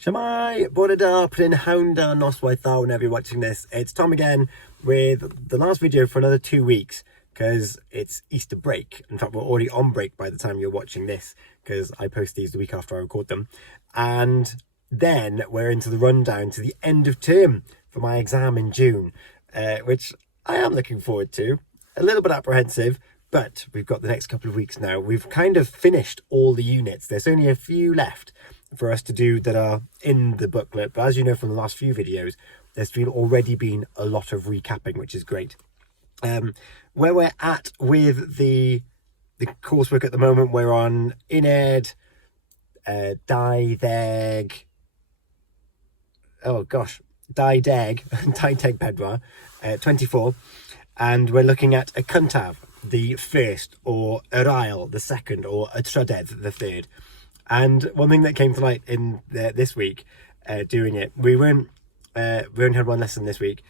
Shemai, bore da, Pryn Hounda, Noswaith Thou, whenever you're watching this. It's Tom again with the last video for another 2 weeks because it's Easter break. In fact, we're already on break by the time you're watching this because I post these the week after I record them. And then we're into the rundown to the end of term for my exam in June, which I am looking forward to. A little bit apprehensive, but we've got the next couple of weeks now. We've kind of finished all the units. There's only a few left for us to do that are in the booklet, but as you know from the last few videos, there's already been a lot of recapping, which is great. Where we're at with the coursework at the moment, we're on Uned, Deg, oh gosh, Deg Pedwar, 24, and we're looking at a Cyntaf, the first, or yr ail, the second, or y trydydd, the third. And one thing that came to light in this week, doing it, we only had one lesson this week,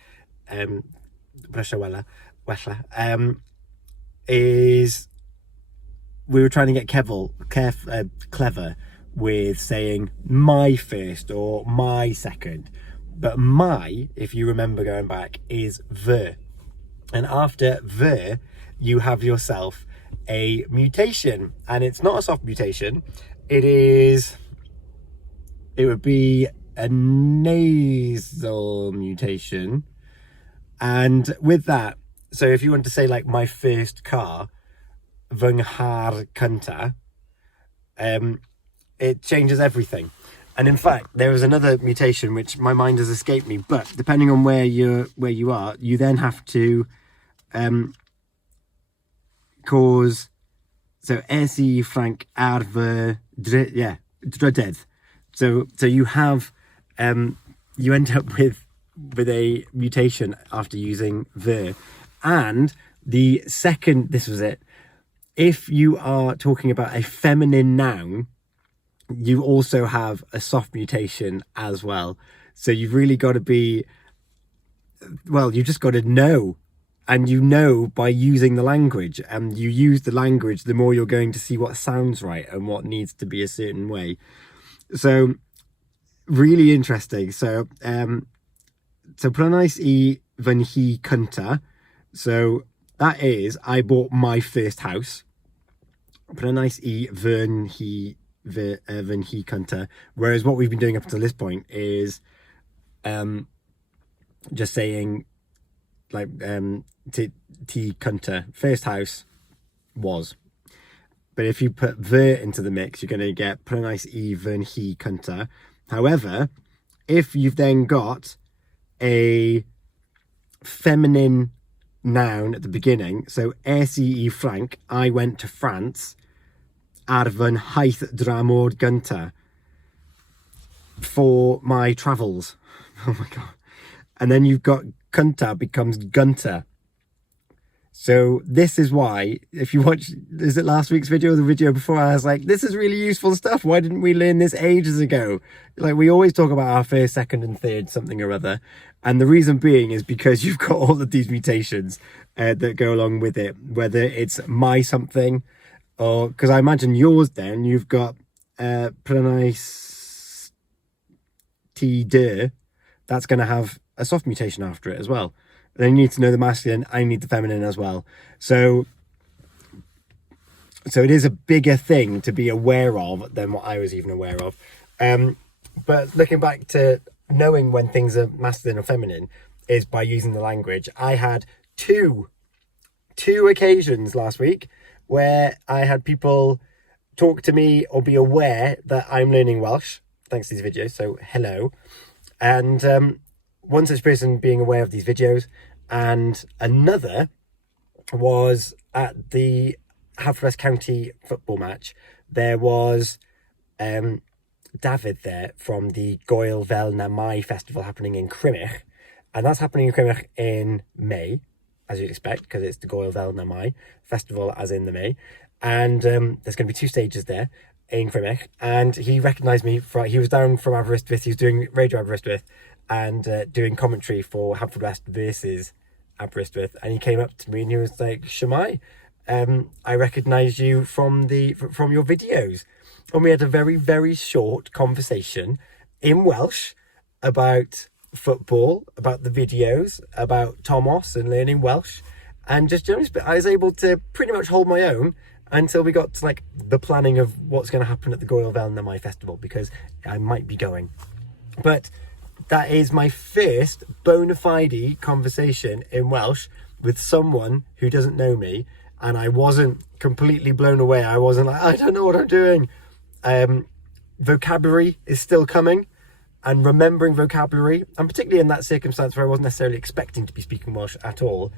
is we were trying to get clever with saying my first or my second. But my, if you remember going back, is the. And after the, you have yourself a mutation. And it's not a soft mutation. It would be a nasal mutation. And with that, so if you want to say like my first car, fy nghar cynta, it changes everything. And in fact, there was another mutation which my mind has escaped me, but depending on where you are, you then have to cause, so esi Frank ar fy drydydd. So you have you end up with a mutation after using the. And the second, this was it, if you are talking about a feminine noun, you also have a soft mutation as well. So you've really got to be, well, you just got to know. And you know by using the language, and you use the language, the more you're going to see what sounds right and what needs to be a certain way. So really interesting. So prynais I fy nghar cynta. So that is, I bought my first house. Prynais I fy nghar cynta. Whereas what we've been doing up until this point is just saying like ti cynta, first house was. But if you put the into the mix, you're going to get prynais I fy nghar cynta. However, if you've then got a feminine noun at the beginning, so esi I Frank, I went to France, ar fy nhaith dramor gynta, for my travels. Oh my god. And then you've got cynta becomes gunter. So this is why, if you watch, is it last week's video or the video before, I was like, this is really useful stuff. Why didn't we learn this ages ago? Like, we always talk about our first, second and third something or other. And the reason being is because you've got all of these mutations that go along with it, whether it's my something, or, because I imagine yours then, you've got prynais ti dy, that's going to have a soft mutation after it as well. And then you need to know the masculine, I need the feminine as well. So it is a bigger thing to be aware of than what I was even aware of. But looking back to knowing when things are masculine or feminine is by using the language. I had two occasions last week where I had people talk to me or be aware that I'm learning Welsh, thanks to these videos, so hello. And one such person being aware of these videos, and another was at the Haverfordwest County football match. There was David there from the Goel Fel Na Mai festival happening in Cymraeg, and that's happening in Cymraeg in May, as you'd expect, because it's the Goel Fel Na Mai festival, as in the May. And there's going to be 2 stages there in Cymraeg, and he recognised me. He was down from Aberystwyth. He was doing Radio Aberystwyth and doing commentary for Haverfordwest versus Aberystwyth, and he came up to me and he was like, Shemai, I recognise you from your videos. And we had a very, very short conversation in Welsh about football, about the videos, about Tomos and learning Welsh. And just generally, I was able to pretty much hold my own until we got to like the planning of what's going to happen at the Goyle Fel na Mai Festival, because I might be going. But that is my first bona fide conversation in Welsh with someone who doesn't know me, and I wasn't completely blown away. I wasn't like, I don't know what I'm doing. Vocabulary is still coming, and remembering vocabulary, and particularly in that circumstance where I wasn't necessarily expecting to be speaking Welsh at all,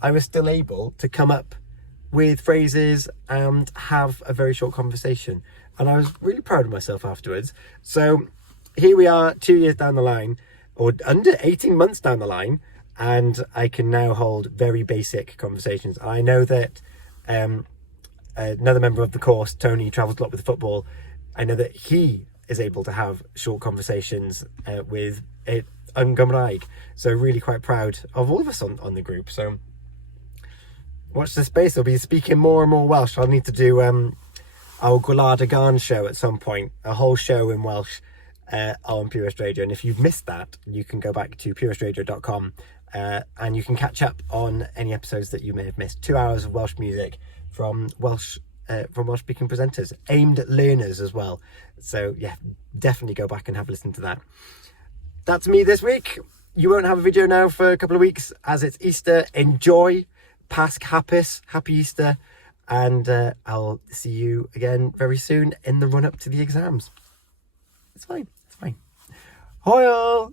I was still able to come up with phrases and have a very short conversation. And I was really proud of myself afterwards. So here we are 2 years down the line, or under 18 months down the line, and I can now hold very basic conversations. I know that another member of the course, Tony, travels a lot with football. I know that he is able to have short conversations with it yn Cymraeg. So really quite proud of all of us on the group. So watch this space. I'll be speaking more and more Welsh. I'll need to do our Gwlad y Gân show at some point, a whole show in Welsh on Purist Radio. And if you've missed that, you can go back to puristradio.com and you can catch up on any episodes that you may have missed. 2 hours of Welsh music from Welsh speaking presenters, aimed at learners as well. So yeah, definitely go back and have a listen to that. That's me this week. You won't have a video now for a couple of weeks as it's Easter. Enjoy. Pasg hapus, happy Easter, and I'll see you again very soon in the run up to the exams. It's fine. Hoi all!